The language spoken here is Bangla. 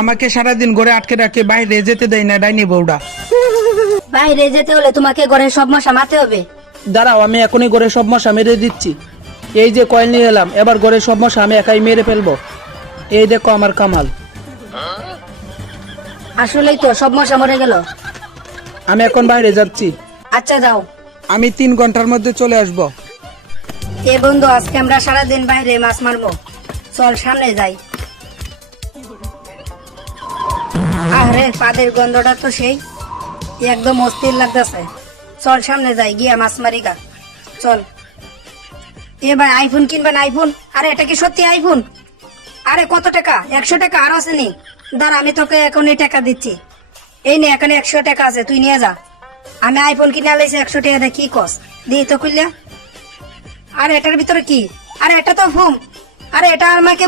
আমাকে সারাদিন ঘরে আটকে রাখে, বাইরে যেতে দেয় না ডাইনি বউডা। বাইরে যেতে হলে তোমাকে ঘরের সব মশা মারতে হবে। দাঁড়াও, আমি এখনই ঘরে সব মশা মেরে দিচ্ছি। এই যে কয়েল নিয়ে এলাম, এবার ঘরে সব মশা আমি একাই মেরে ফেলবো। এই দেখো আমার কামাল। আসলেই তো সব মশা মরে গেল। আমি এখন বাইরে যাচ্ছি। আচ্ছা যাও। আমি 3 ঘন্টার মধ্যে চলে আসবো। এ বন্ধু, আজকে আমরা সারাদিন বাইরে মাছ মারবো, চল সামনে যাই। আরে পাদের গন্ধটা তো সেই একদম অস্থির লাগতেছে। চল সামনে যাই, গিয়া মাছ মারি গা। চল। এ ভাই, আইফোন কিনবেন? আইফোন? আরে এটা কি সত্যি আইফোন? আরে কত টাকা? 100 টাকা আর আছে নি? দাঁড়া, আমি তোকে এখনই টাকা দিচ্ছি। এই নে, এখানে 100 টাকা আছে, তুই নিয়ে যা। আমি আইফোন কিনে আলাইছি 100 টাকা দিয়ে, কি কস? দিই তো খুললে। আরে এটার ভিতরে কি? আরে এটা তো ফোন। আরে এটা আমাকে